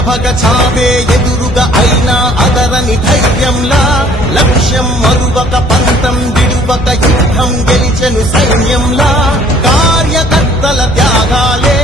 భగ చావే ఎదురుగా అయినా అదరని ధైర్యంలా లక్ష్యం మరువక పంతం విడువక యుద్ధం గెలిచెను సైన్యంలా కార్యకర్తల త్యాగాలే